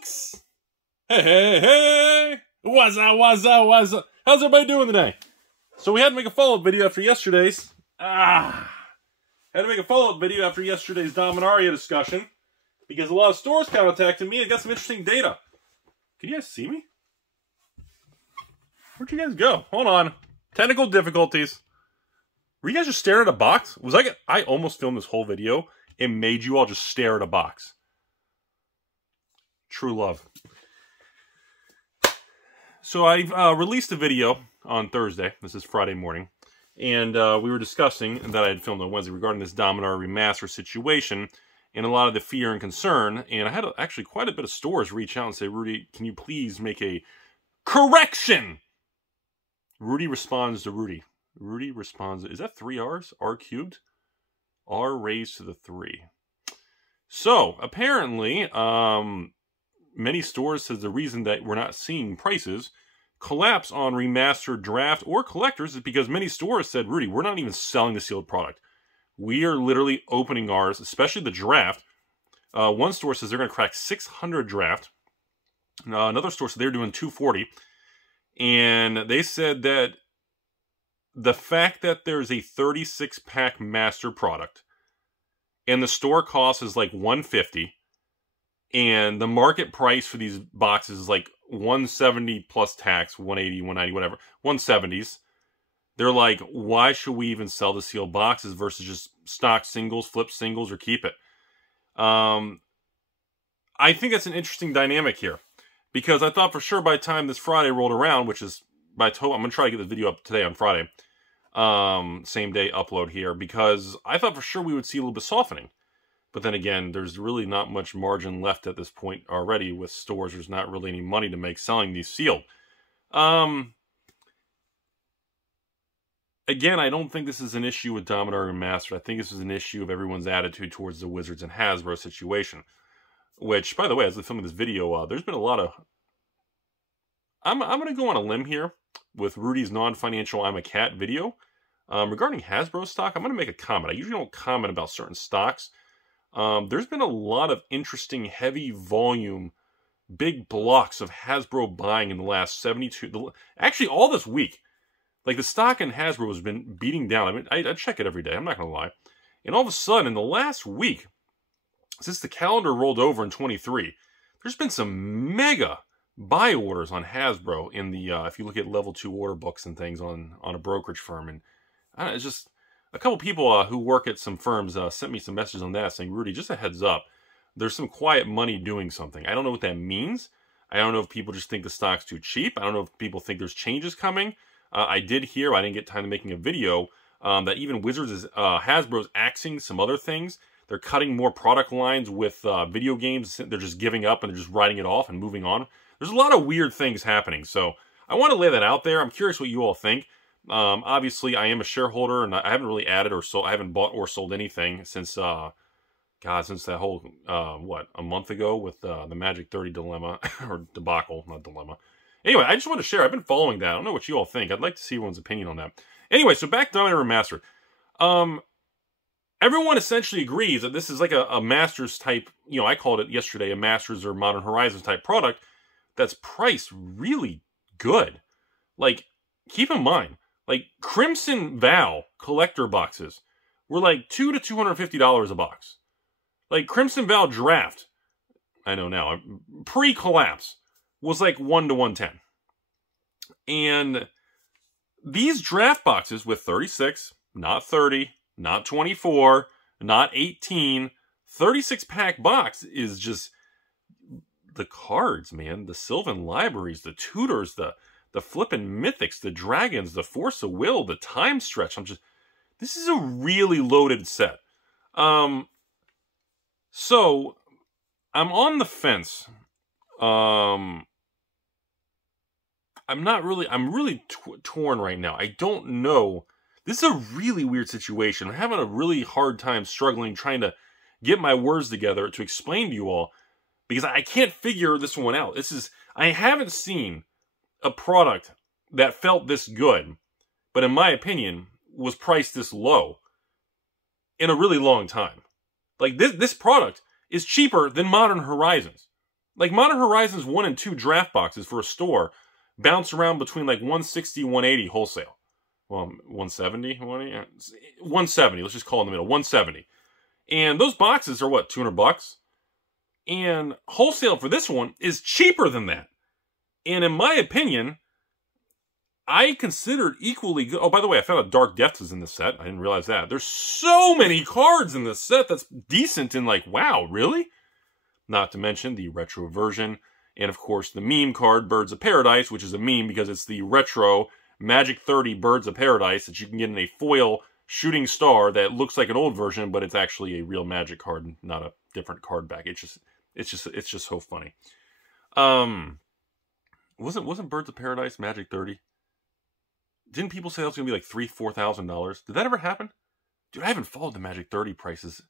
folks! Hey! What's up? How's everybody doing today? So we had to make a follow-up video after yesterday's... Had to make a follow-up video after yesterday's Dominaria discussion, because a lot of stores contacted me and got some interesting data. Can you guys see me? Where'd you guys go? Hold on. Technical difficulties. Were you guys just staring at a box? I almost filmed this whole video and made you all just stare at a box. True love. So I released a video on Thursday. This is Friday morning. And we were discussing that I had filmed on Wednesday regarding this Dominaria Remastered situation and a lot of the fear and concern. And I had actually quite a bit of stores reach out and say, Rudy, can you please make a correction? Rudy responds to Rudy. Rudy responds, is that 3 R's? R cubed? R raised to the 3. So, apparently, many stores says the reason that we're not seeing prices collapse on remastered draft or collectors is because many stores said, Rudy, we're not even selling the sealed product. We are literally opening ours, especially the draft. One store says they're going to crack 600 draft. Another store said they're doing 240. And they said that the fact that there's a 36-pack master product and the store cost is like $150 and the market price for these boxes is like $170 plus tax, $180, $190, whatever, $170s. They're like, why should we even sell the sealed boxes versus just stock singles, flip singles, or keep it? I think that's an interesting dynamic here. Because I thought for sure by the time this Friday rolled around, which is I'm going to try to get this video up today on Friday. Same day upload here. Because I thought for sure we would see a little bit softening. But then again, there's really not much margin left at this point already with stores. There's not really any money to make selling these sealed. Again, I don't think this is an issue with Dominaria Remastered. I think this is an issue of everyone's attitude towards the Wizards and Hasbro situation. Which, by the way, as I'm filming this video, there's been a lot of... I'm going to go on a limb here with Rudy's non-financial I'm a Cat video. Regarding Hasbro stock, I'm going to make a comment. I usually don't comment about certain stocks. There's been a lot of interesting, heavy volume, big blocks of Hasbro buying in the last 72... Actually, all this week. Like, the stock in Hasbro has been beating down. I mean, I check it every day. I'm not going to lie. And all of a sudden, in the last week... Since the calendar rolled over in 23, there's been some mega buy orders on Hasbro in the, if you look at level 2 order books and things on a brokerage firm. And it's just a couple people who work at some firms sent me some messages on that saying, Rudy, just a heads up, there's some quiet money doing something. I don't know what that means. I don't know if people just think the stock's too cheap. I don't know if people think there's changes coming. I did hear, I didn't get time to making a video, that even Wizards is, Hasbro's axing some other things. They're cutting more product lines with video games. They're just giving up and they're just writing it off and moving on. There's a lot of weird things happening. So I want to lay that out there. I'm curious what you all think. Obviously, I am a shareholder and I haven't really added or sold. I haven't bought or sold anything since, since that whole, a month ago with the Magic 30 dilemma or debacle, not dilemma. Anyway, I just want to share. I've been following that. I don't know what you all think. I'd like to see everyone's opinion on that. Anyway, so back to Dominaria Remastered. Everyone essentially agrees that this is like a Masters type, I called it yesterday a Masters or Modern Horizons type product that's priced really good. Like, keep in mind, like Crimson Vow collector boxes were like $200 to $250 a box. Like Crimson Vow Draft, I know now, pre-collapse was like $100 to $110. And these draft boxes with 36, not 30, not 24, not 18, 36-pack box is just the cards, man. The Sylvan Libraries, the Tutors, the flippin' Mythics, the Dragons, the Force of Will, the Time Stretch. This is a really loaded set. So, I'm on the fence. I'm really torn right now. I don't know. This is a really weird situation. I'm having a really hard time struggling, trying to get my words together to explain to you all, because I can't figure this one out. I haven't seen a product that felt this good, but in my opinion, was priced this low in a really long time. Like, this product is cheaper than Modern Horizons. Like Modern Horizons 1 and 2 draft boxes for a store bounce around between like 160, 180 wholesale. Well, 170, 170. Let's just call it in the middle, 170. And those boxes are what, $200? And wholesale for this one is cheaper than that. And in my opinion, I consider it equally good. Oh, by the way, I found out Dark Depths is in this set. I didn't realize that. There's so many cards in this set that's decent and like, wow, really? Not to mention the retro version. And of course, the meme card, Birds of Paradise, which is a meme because it's the retro Magic 30 Birds of Paradise that you can get in a foil shooting star that looks like an old version, but it's actually a real Magic card, not a different card back. It's just so funny. Wasn't Birds of Paradise Magic 30? Didn't people say that was gonna be like $3,000-$4,000? Did that ever happen? Dude, I haven't followed the Magic 30 prices.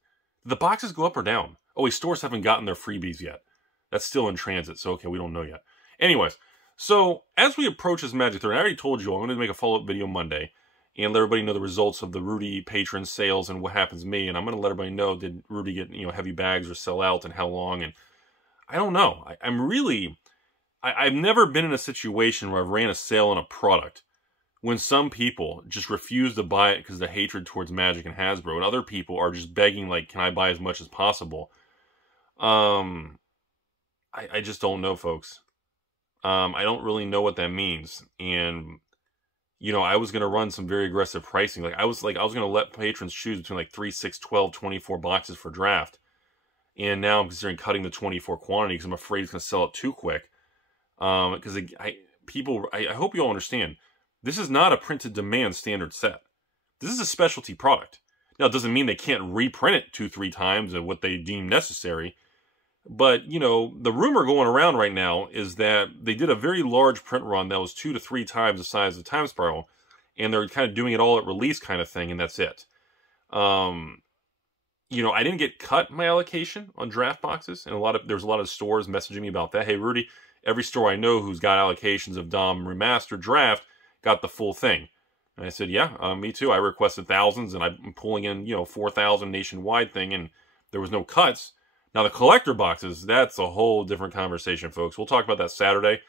Did the boxes go up or down? Oh, wait, stores haven't gotten their freebies yet. That's still in transit, so okay, we don't know yet. Anyways, so as we approach this Magic 30, I already told you I'm going to make a follow-up video Monday and let everybody know the results of the Rudy patron sales and what happens to me. And I'm going to let everybody know, did Rudy get heavy bags or sell out and how long? And I don't know. I've never been in a situation where I've ran a sale on a product when some people just refuse to buy it because of the hatred towards Magic and Hasbro, and other people are just begging, like, can I buy as much as possible? I just don't know, folks. I don't really know what that means. And, I was going to run some very aggressive pricing. I was going to let patrons choose between like 3, 6, 12, 24 boxes for draft. And now I'm considering cutting the 24 quantity because I'm afraid it's going to sell out too quick. Because I hope you all understand, this is not a printed demand standard set. This is a specialty product. Now, it doesn't mean they can't reprint it 2-3 times at what they deem necessary. But, the rumor going around right now is that they did a very large print run that was 2 to 3 times the size of Time Spiral. And they're kind of doing it all at release kind of thing, and that's it. I didn't get cut my allocation on draft boxes. And there's a lot of stores messaging me about that. Hey, Rudy, every store I know who's got allocations of Dom Remastered Draft got the full thing. And I said, yeah, me too. I requested thousands, and I'm pulling in, 4,000 nationwide thing, and there was no cuts. Now, the collector boxes, that's a whole different conversation, folks. We'll talk about that Saturday.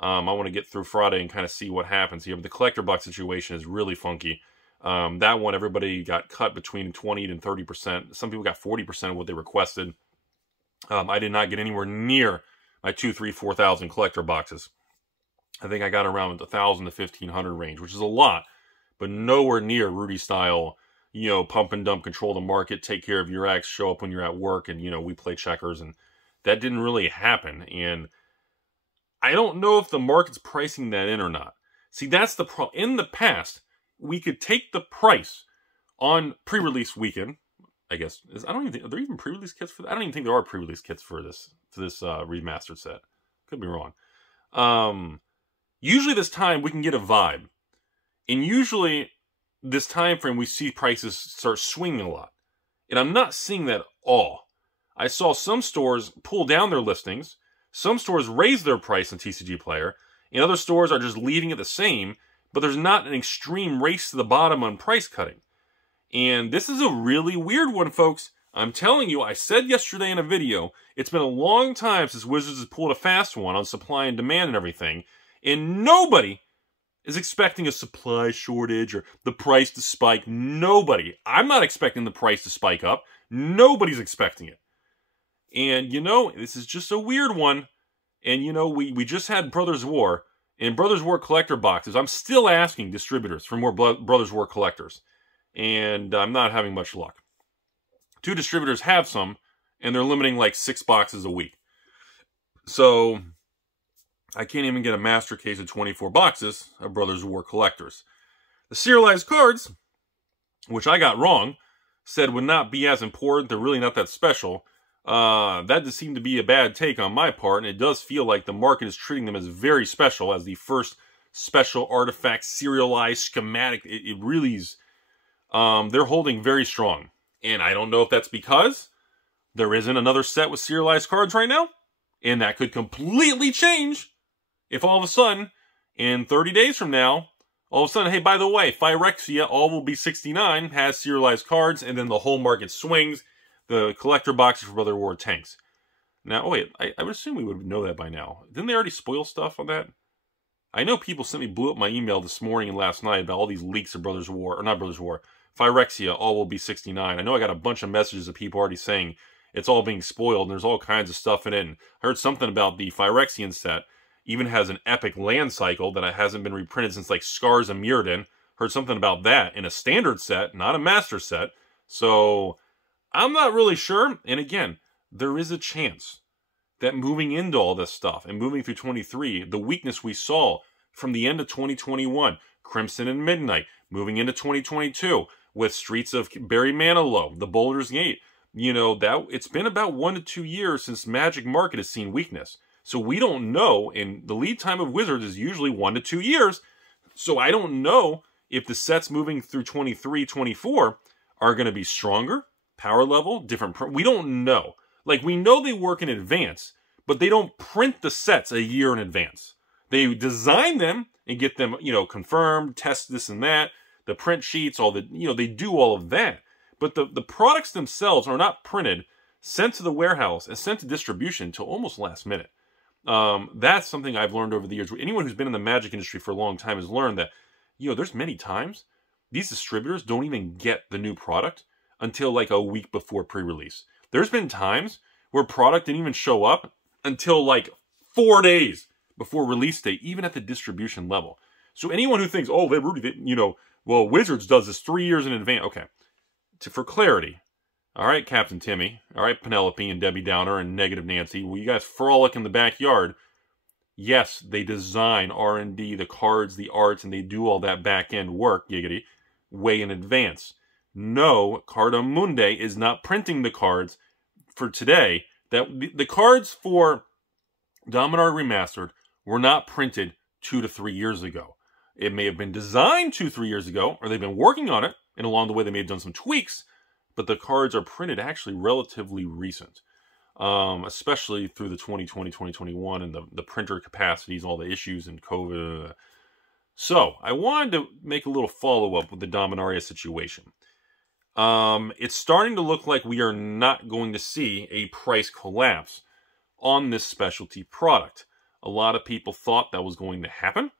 I want to get through Friday and kind of see what happens here. But the collector box situation is really funky. That one, everybody got cut between 20 and 30%. Some people got 40% of what they requested. I did not get anywhere near my 2, 3, 4,000 collector boxes. I think I got around 1,000 to 1,500 range, which is a lot, but nowhere near Rudy style, pump and dump, control the market, take care of your ex, show up when you're at work, and, we play checkers, and that didn't really happen. And I don't know if the market's pricing that in or not. See, that's the problem. In the past, we could take the price on pre-release weekend, I guess. I don't even think, are there even pre-release kits for that? I don't even think there are pre-release kits for this remastered set. Could be wrong. Usually this time we can get a vibe. And usually this time frame we see prices start swinging a lot. And I'm not seeing that at all. I saw some stores pull down their listings. Some stores raise their price in TCG Player. And other stores are just leaving it the same. But there's not an extreme race to the bottom on price cutting. And this is a really weird one, folks. I'm telling you, I said yesterday in a video, it's been a long time since Wizards has pulled a fast one on supply and demand and everything. And nobody is expecting a supply shortage or the price to spike. Nobody. I'm not expecting the price to spike up. Nobody's expecting it. And, this is just a weird one. And, we just had Brothers War. And Brothers War collector boxes, I'm still asking distributors for more Brothers War collectors. And I'm not having much luck. 2 distributors have some, and they're limiting like 6 boxes a week. So I can't even get a master case of 24 boxes of Brothers War collectors. The serialized cards, which I got wrong, said would not be as important. They're really not that special. That just seemed to be a bad take on my part, and it does feel like the market is treating them as very special, as the first special artifact, serialized, schematic. It really is. They're holding very strong. And I don't know if that's because there isn't another set with serialized cards right now. And that could completely change if all of a sudden, in 30 days from now, all of a sudden, hey, by the way, Phyrexia, all will be 69, has serialized cards, and then the whole market swings. The collector boxes for Brother War tanks. Now, oh wait, I would assume we would know that by now. Didn't they already spoil stuff on that? I know people blew up my email this morning and last night about all these leaks of Brothers War, or not Brothers War, Phyrexia, all will be 69. I know I got a bunch of messages of people already saying it's all being spoiled and there's all kinds of stuff in it. And I heard something about the Phyrexian set even has an epic land cycle that hasn't been reprinted since like Scars of Mirrodin. Heard something about that in a standard set, not a master set. So I'm not really sure. And again, there is a chance that moving into all this stuff and moving through 23, the weakness we saw from the end of 2021, Crimson and Midnight, moving into 2022 with Streets of Barry Manilow, the Boulder's Gate, you know, that it's been about 1 to 2 years since Magic Market has seen weakness. So we don't know, and the lead time of Wizards is usually 1 to 2 years. So I don't know if the sets moving through 23, 24 are going to be stronger, power level, different. We don't know. Like, we know they work in advance, but they don't print the sets a year in advance. They design them and get them, you know, confirmed, test this and that, the print sheets, all the, you know, they do all of that. But the products themselves are not printed, sent to the warehouse, and sent to distribution until almost last minute. That's something I've learned over the years. Anyone who's been in the Magic industry for a long time has learned that, you know, there's many times these distributors don't even get the new product until like a week before pre-release. There's been times where product didn't even show up until like 4 days before release date, even at the distribution level. So anyone who thinks, oh, Rudy, you know, well, Wizards does this 3 years in advance. Okay, for clarity, all right, Captain Timmy, all right, Penelope and Debbie Downer and Negative Nancy, well, you guys frolic in the backyard. Yes, they design R&D, the cards, the arts, and they do all that back-end work, giggity, way in advance. No, Carta Mundi is not printing the cards for today. That the cards for Dominaria Remastered were not printed 2 to 3 years ago. It may have been designed 2-3 years ago, or they've been working on it, and along the way they may have done some tweaks, but the cards are printed actually relatively recent, especially through the 2020, 2021, and the printer capacities, all the issues, and COVID. So, I wanted to make a little follow-up with the Dominaria situation. It's starting to look like we are not going to see a price collapse on this specialty product. A lot of people thought that was going to happen.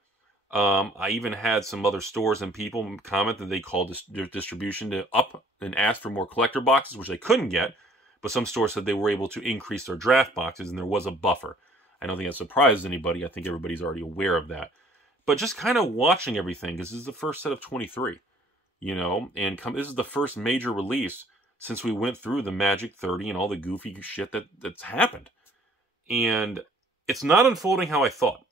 I even had some other stores and people comment that they called their distribution to up and ask for more collector boxes, which they couldn't get. But some stores said they were able to increase their draft boxes, and there was a buffer. I don't think that surprises anybody. I think everybody's already aware of that. But just kind of watching everything, because this is the first set of 23. You know, and this is the first major release since we went through the Magic 30 and all the goofy shit that's happened. And it's not unfolding how I thought.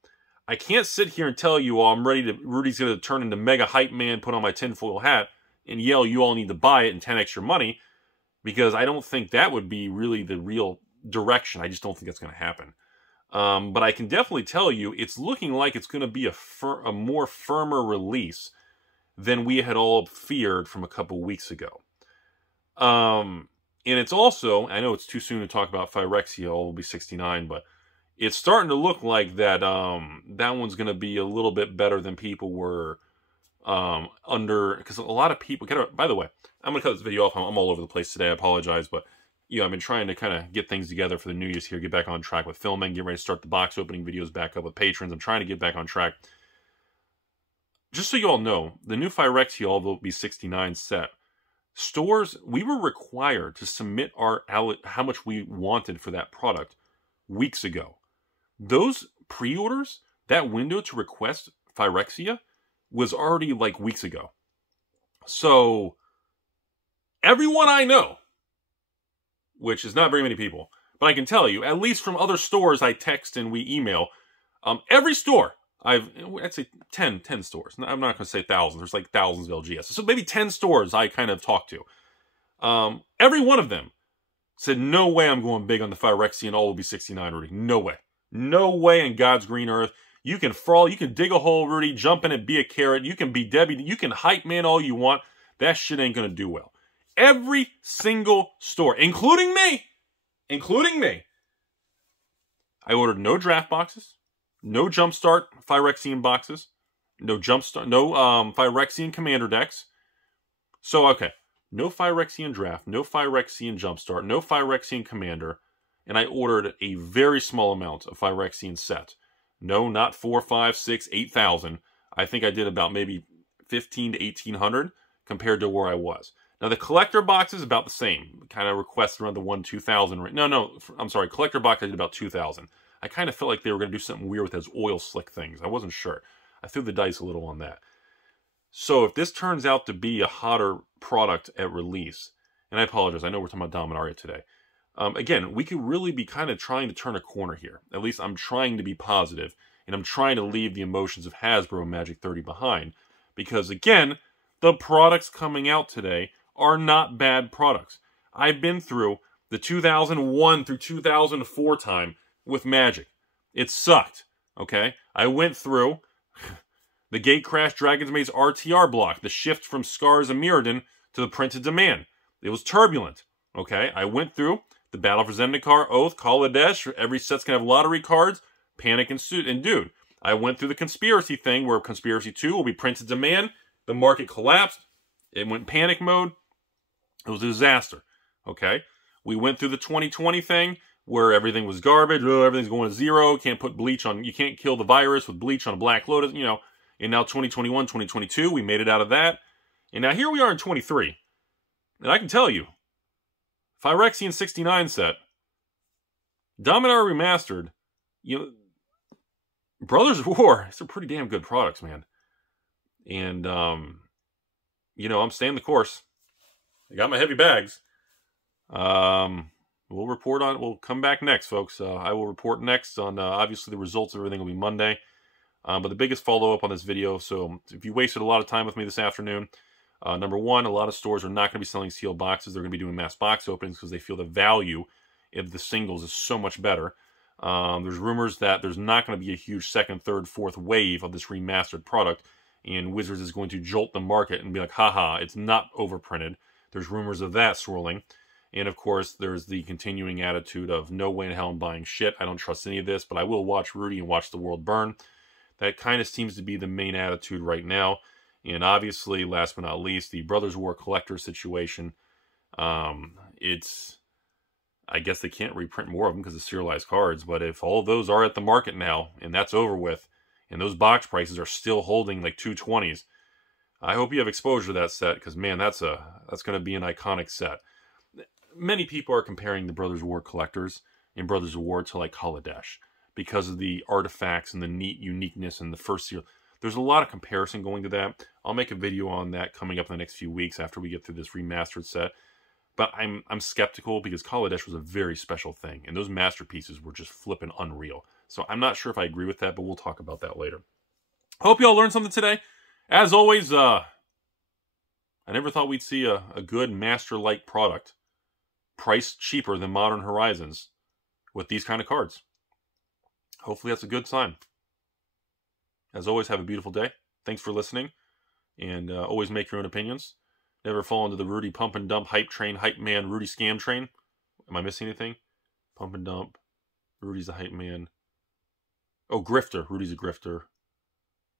I can't sit here and tell you, oh, Rudy's going to turn into mega hype man, put on my tinfoil hat, and yell, you all need to buy it and 10x your money, because I don't think that would be really the real direction. I just don't think that's going to happen. But I can definitely tell you, it's looking like it's going to be a more firmer release than we had all feared from a couple weeks ago. And it's also, I know it's too soon to talk about Phyrexia, all will be 69, but it's starting to look like that that one's going to be a little bit better than people were under, because a lot of people, by the way, I'm going to cut this video off. I'm all over the place today. I apologize, but you know, I've been trying to kind of get things together for the New Year's here, get back on track with filming, get ready to start the box opening videos back up with patrons. I'm trying to get back on track. Just so you all know, the new Phyrexia, although it be 69 set, stores, we were required to submit how much we wanted for that product weeks ago. Those pre-orders, that window to request Phyrexia was already like weeks ago. So, everyone I know, which is not very many people, but I can tell you, at least from other stores I text and we email, every store, I'd say 10 stores. I'm not going to say thousands. There's like thousands of LGS. So maybe 10 stores I kind of talked to. Every one of them said, no way I'm going big on the Phyrexia and all will be 69, Rudy. No way. No way in God's green earth. You can frawl, you can dig a hole, Rudy, jump in it, be a carrot. You can be Debbie. You can hype man all you want. That shit ain't going to do well. Every single store, including me, I ordered no draft boxes. No Jumpstart Phyrexian boxes. No Phyrexian Commander decks. So, okay. No Phyrexian Draft. No Phyrexian Jumpstart. No Phyrexian Commander. and I ordered a very small amount of Phyrexian set. No, not 4, 5, 6, 8,000. I think I did about maybe 15 to 1,800 compared to where I was. Now, the collector box is about the same. Kind of requests around the 2,000. No, I'm sorry. Collector box, I did about 2,000. I kind of felt like they were going to do something weird with those oil slick things. I wasn't sure. I threw the dice a little on that. So if this turns out to be a hotter product at release, and I apologize, I know we're talking about Dominaria today. Again, we could really be kind of trying to turn a corner here. At least I'm trying to be positive, and I'm trying to leave the emotions of Hasbro and Magic 30 behind. Because again, the products coming out today are not bad products. I've been through the 2001 through 2004 time with Magic. It sucked, okay? I went through the Gatecrash Dragon's Maze RTR block, the shift from Scars and Mirrodin to the Printed Demand. It was turbulent, okay? I went through the Battle for Zendikar, Oath, Kaladesh. Every set's going to have lottery cards, Panic, and Dude. I went through the Conspiracy thing, where Conspiracy 2 will be Printed Demand. The market collapsed. It went panic mode. It was a disaster, okay? We went through the 2020 thing, where everything was garbage. Oh, everything's going to zero. Can't put bleach on. You can't kill the virus with bleach on a Black Lotus, you know. And now 2021, 2022, we made it out of that. And now here we are in 23. And I can tell you, Phyrexian 69 set, Dominaria Remastered, you know, Brothers of War, these are pretty damn good products, man. And, you know, I'm staying the course. I got my heavy bags. We'll come back next, folks. I will report next on, obviously, the results of everything will be Monday. But the biggest follow-up on this video, so if you wasted a lot of time with me this afternoon, number one, a lot of stores are not going to be selling sealed boxes. They're going to be doing mass box openings because they feel the value of the singles is so much better. There's rumors that there's not going to be a huge second, third, fourth wave of this remastered product, and Wizards is going to jolt the market and be like, haha, it's not overprinted. There's rumors of that swirling. And, of course, there's the continuing attitude of no way in hell I'm buying shit. I don't trust any of this, but I will watch Rudy and watch the world burn. That kind of seems to be the main attitude right now. And obviously, last but not least, the Brothers of War collector situation. It's, I guess they can't reprint more of them because of serialized cards. But if all of those are at the market now, and that's over with, and those box prices are still holding like 220s, I hope you have exposure to that set because, man, that's going to be an iconic set. Many people are comparing the Brothers of War collectors and Brothers of War to like Kaladesh because of the artifacts and the neat uniqueness and the first seal. There's a lot of comparison going to that. I'll make a video on that coming up in the next few weeks after we get through this remastered set. But I'm skeptical because Kaladesh was a very special thing, and those masterpieces were just flipping unreal. So I'm not sure if I agree with that, but we'll talk about that later. Hope you all learned something today. As always, I never thought we'd see a good master-like product priced cheaper than Modern Horizons with these kind of cards. Hopefully that's a good sign. As always, have a beautiful day. Thanks for listening. And always make your own opinions. Never fall into the Rudy pump and dump hype train, hype man, Rudy scam train. Am I missing anything? Pump and dump. Rudy's a hype man. Oh, grifter. Rudy's a grifter.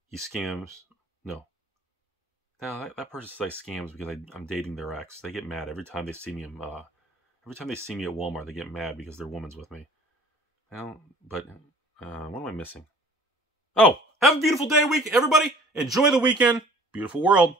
He scams. No. Now that person says I scams because I'm dating their ex. They get mad every time they see me. Every time they see me at Walmart, they get mad because their woman's with me. Well, but what am I missing? Oh, have a beautiful day, week, everybody. Enjoy the weekend. Beautiful world.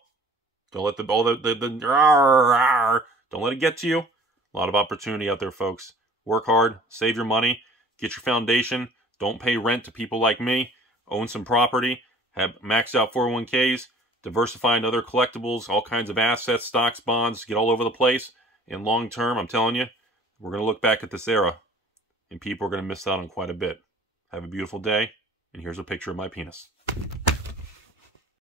Don't let don't let it get to you. A lot of opportunity out there, folks. Work hard, save your money, get your foundation. Don't pay rent to people like me. Own some property. Have maxed out 401ks. Diversify into other collectibles, all kinds of assets, stocks, bonds. Get all over the place. And long term, I'm telling you, we're going to look back at this era, and people are going to miss out on quite a bit. Have a beautiful day, and here's a picture of my penis.